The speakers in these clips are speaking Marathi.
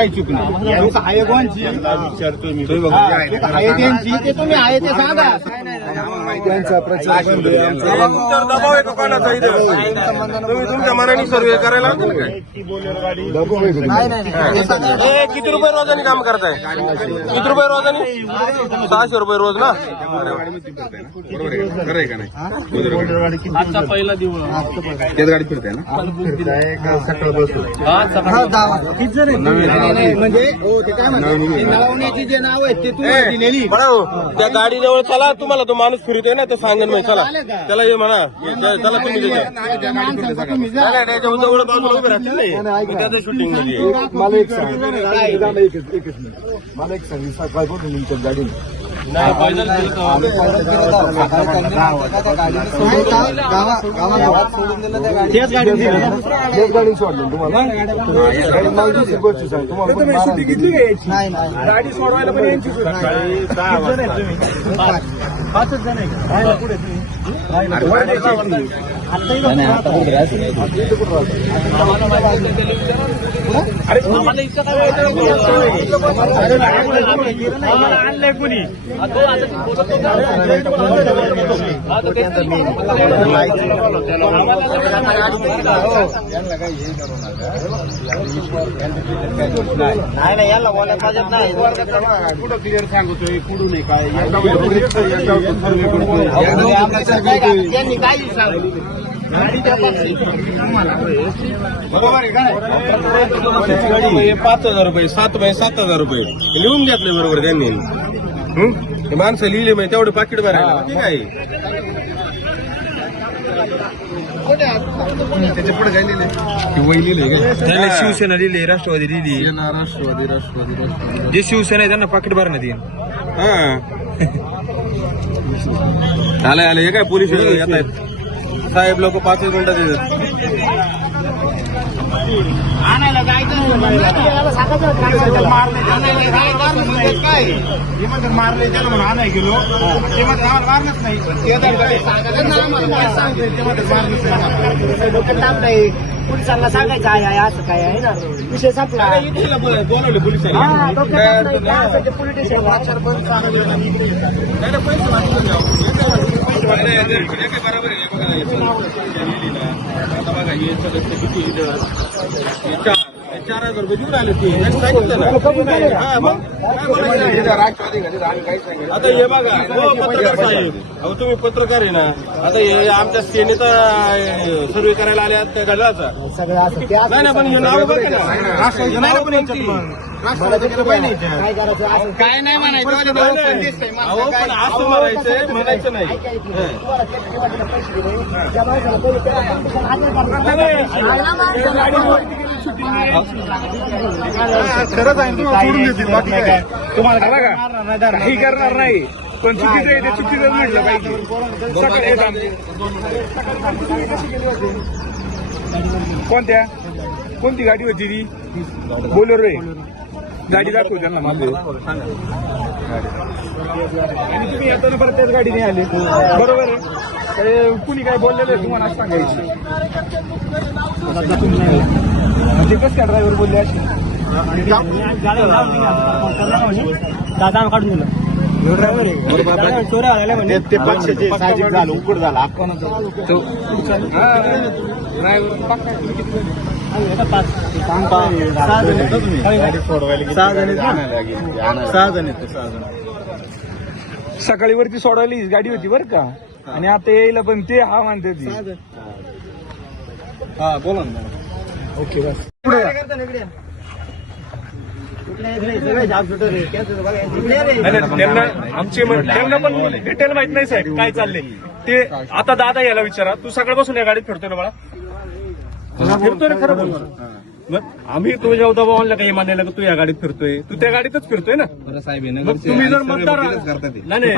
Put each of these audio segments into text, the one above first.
काही चूक नाही. चूक आहे कोणची विचारतो मी. आहे त्यांची ते तुम्ही आहे ते सांगा. त्यांचा प्रचार दबाव आहे का कोणाचा इथं? तुम्ही तुमच्या मनाने सर्वे करायला लागेल काय? किती रुपये रोजाने काम करताय? किती रुपये रोजाने? 600 रुपये रोज ना. खरं आहे का नाही? आजचा पहिला दिवस त्याच गाडी फिरताय ना? म्हणजे ते काय म्हणतात नावण्याची जे नाव आहेत ते तुम्ही दिलेली. त्या गाडीजवळ चला, तुम्हाला तो माणूस फिरतोय ना, तर सांगेन मी. चला त्याला हे म्हणा, चला तुम्ही त्याच्या जवळ बाजूला उभे राहतील नाही त्याच्या शूटिंग मध्ये. मला एक सांग, मला एक सांग, सकाळपासून तुमच्या गाडीने तेच गाडी सोडली तुम्हाला. गोष्ट सांग, तुम्हाला सुट्टी घेतली गाडी सोडवायला पण यांची पाचच जण आहे पुढे आणलंय कुणी नाही याला बोलायला पाहिजे नाही. कुठं क्लिअर सांगतोय कुठून नाही काय यांनी काय सांगितलं बरोबर आहे का? 5,000 रुपये 7,000 रुपये लिहून घेतले बरोबर त्यांनी. माणसं लिहिले म्हणजे तेवढे पाकिट भरायला ठीक आहे. त्याच्या पुढे काय लिहिले? वही लिहिले त्याने शिवसेना लिहिली, राष्ट्रवादी लिहिली. राष्ट्रवादी जे शिवसेना आहे त्यांना पाकिट भरण्यात येईल. आलंय हे काय पोलीस येत आहेत साहेब लोक 5 मिनिटात येतात. आणायला जायचं मारले त्याला म्हणून आणाय गेलो ते मध्ये मारलंच नाही. पोलिसांना सांगायचं आहे असं काय आहे ना विषय संपला. बोलवले पोलिसांनी पोलीस बरोबर आहे. आता बघा हे सदस्य किती 4,000 रुपये देऊन आले ते आता हे बघा. पत्रकार साहेब, अहो तुम्ही पत्रकार आहे ना. आता हे आमच्या सेनेचा सर्वे करायला आले त्या गडाचा नाही ना, पण हे नाव बघा काय नाही म्हणायचं. अहो पण असं म्हणायचंय म्हणायचं नाही. खरंच आहे सोडून देतील बाकी काय तुम्हाला काही करणार नाही. पण चुकीचं आहे ते चुकीचं म्हटलं पाहिजे. कोणती गाडी होती ती? बोलेरो आहे. गाडी दाखवू त्यांना माझं. आणि तुम्ही येताना परत त्याच गाडीने आले बरोबर आहे. कुणी काय बोललेलं आहे तुम्हाला सांगायचं. ते कसं काय ड्रायव्हर बोलले असे दादा काढून दिलं. ड्रायव्हर आहे चोऱ्या आल्या म्हणजे ते पक्षाचे साहजिक झालं उघड झालं. आपण ड्रायव्हर सकाळी वरती सोडवायला गाडी होती बरं का. आणि आता यायला पण ते हा मानते ती. हा बोला ना. ओके बस पुढे त्यांना पण डिटेल माहित नाही साहेब काय चाललंय ते. आता दादा याला विचारा, तू सकाळपासून या गाडीत फिरतोय ना बाळा? फिरतोय ना खरं बोल. मग आम्ही तुझ्या दबाव आणला काही मानायला तू या गाडीत फिरतोय, तू त्या गाडीतच फिरतोय ना. मग तुम्ही जर मतदार नाही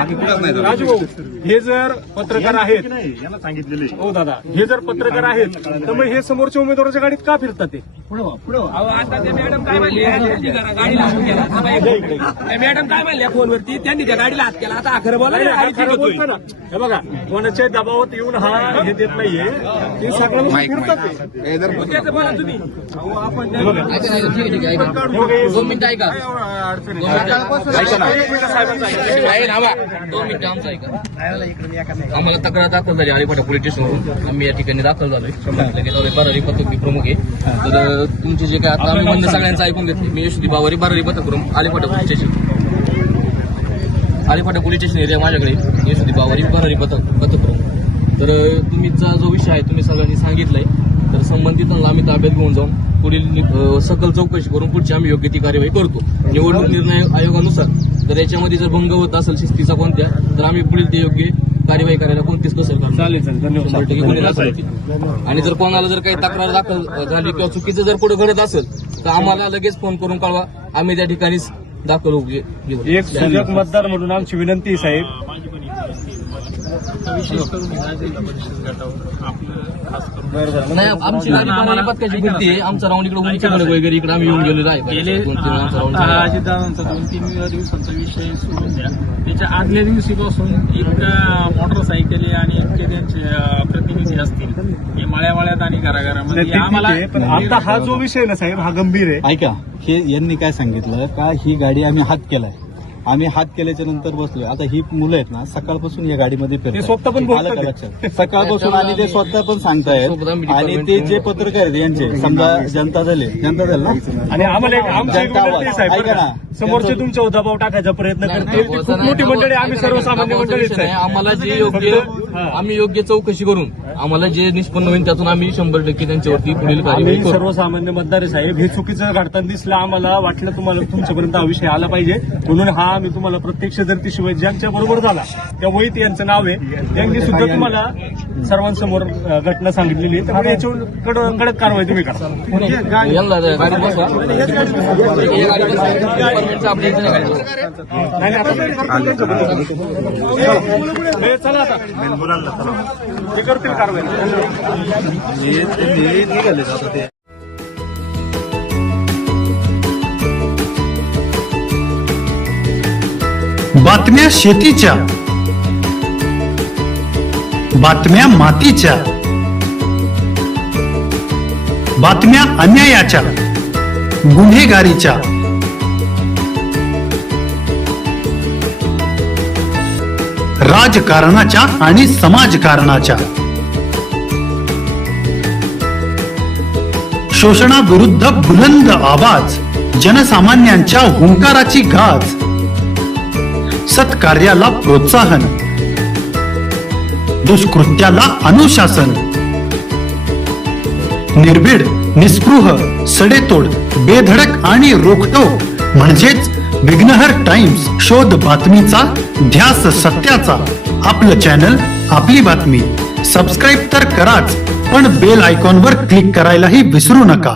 राजू भाऊ, हे जर पत्रकार आहेत सांगितलेले हो दादा, हे जर पत्रकार आहेत तर मग हे समोरच्या उमेदवाराच्या गाडीत का फिरतात ते? आता ते मॅडम काय म्हणले गाडीला हात केला, मॅडम काय म्हणल्या फोनवरती, त्यांनी त्या गाडीला हात केला. आता खरं बोला ना. हे बघा कोणाच्या दबावात येऊन हा हे देत नाहीये, ते सगळं फिरतात. बोला तुम्ही. आपण हे बघा. ऐका ना, ठीक आहे, ऐका. हे बघा, हे 2 मिनिटं ऐका. काय एवढं अडचण आहे? ऐका ना. एक मिनिटं साहेबांचं ऐका. आहे ना, बा. 2 मिनिटं आमचं ऐका. आम्हाला तक्रार दाखल झाली अलिफाटा पोलीस स्टेशनवरून. आम्ही या ठिकाणी दाखल झालोय. लगेच आलोय. बारारी पथक प्रमुख आहे. तर तुमचे जे काय आता आम्ही म्हणणं सगळ्यांचं ऐकून घेतले. मी यशोदी बावारी बारारी पथक प्रमुख Alephata police station. Alephata police station area माझ्याकडे. यशोदी बावारी बारारी पथक प्रमुख. तर तुमचा जो विषय आहे तुम्ही सगळ्यांनी सांगितलाय. तर संबंधितांना आम्ही ताब्यात घेऊन जाऊन पुढील सकल चौकशी करून पुढची आम्ही योग्य ती कार्यवाही करतो. निवडणूक निर्णय आयोगानुसार तर याच्यामध्ये जर भंग होत असेल शिस्तीचा कोणत्या तर आम्ही पुढील ते योग्य कार्यवाही करायला कोणतीच कसर करणार. चालेल धन्यवाद. 100% गुन्हे दाखल होतील. आणि जर कोणाला जर काही तक्रार दाखल झाली किंवा चुकीचं जर पुढे घडत असेल तर आम्हाला लगेच फोन करून कळवा. आम्ही त्या ठिकाणीच दाखल होऊ. एक सुजक मतदार म्हणून आमची विनंती आहे साहेब. नाही आमची गाडी बारारी पथकाची फिरती आहे. आमचा राऊंड इकडे उंचीकडे वगैरे इकडे आम्ही येऊन गेलेलो आहे. गेले 2-3 अजितदादांचा 2-3 दिवसांचा विषय सोडून द्या. त्याच्या आदल्या दिवशीपासून इतका मोटरसायकली आणि इतके त्यांचे प्रतिनिधी असतील हे मळ्यामळ्यात आणि घराघरामध्ये आम्हाला पण आता हा जो विषय आहे ना साहेब हा गंभीर आहे. ऐका, हे यांनी काय सांगितलं का ही गाडी आम्ही हात केलाय. आम्ही हात केल्याच्या नंतर बसलोय. आता ही मुलं आहेत ना सकाळपासून या गाडीमध्ये ते फिरतात. स्वतः पण आलं का बोलतात. लक्षात? सकाळपासून आणि ते स्वतः पण सांगतायत. आणि ते जे पत्रकार आहेत यांचे समजा जनता दल ना आणि आम्हाला एक आमची एक जनता विनंती आहे साहेब ऐका ना. समोरचे तुमच्यावर दबाव टाकायचा प्रयत्न करतील. ती खूप मोठी मंडळी आम्ही सर्वसामान्य मंडळीच आहे. आम्हाला जे योग्य आम्ही योग्य चौकशी करून आम्हाला जे निष्पन्न होईल त्यातून आम्ही 100% त्यांच्यावरती पुढील कार्यवाही आम्ही करू. सर्वसामान्य मतदार आहे साहेब. हे चुकीचं घडताना दिसलं आम्हाला वाटलं तुम्हाला तुमच्यापर्यंत हा विषय आला पाहिजे म्हणून हा आम्ही तुम्हाला प्रत्यक्षदर्शीशिवाय ज्यांच्या बरोबर झाला त्या वहीत यांचं नाव आहे. त्यांनी सुद्धा तुम्हाला सर्वांसमोर घटना सांगितलेली आहे. त्यामुळे याच्यावर कडक कारवाई तुम्ही करा. यांना गाडीत बसवा. हे गाडीत बसवा. डिपार्टमेंटचं आपल्या इथं नाही गाडीत बसवा. नाही, आता तरी करतील त्यांच्याबद्दल. हे चला आता हे करतील कारवाई. निघाले जातात ते. बातम्या शेतीच्या, बातम्या मातीच्या, बातम्या अन्यायाच्या, गुन्हेगारीच्या, राजकारणाच्या आणि समाजकारणाच्या, शोषणाविरुद्ध बुलंद आवाज, जनसामान्यांच्या हुंकाराची गाज, सत्कार्याला प्रोत्साहन, दुष्कृत्याला अनुशासन, निर्भीड, निस्पृह, सडेतोड, बेधडक आणि रोखटोक म्हणजेच विघ्नहर टाइम्स. शोध बातमीचा, ध्यास सत्याचा. आपलं चॅनल, आपली बातमी. सबस्क्राईब तर कराच पण बेल आयकॉनवर क्लिक करायलाही विसरू नका.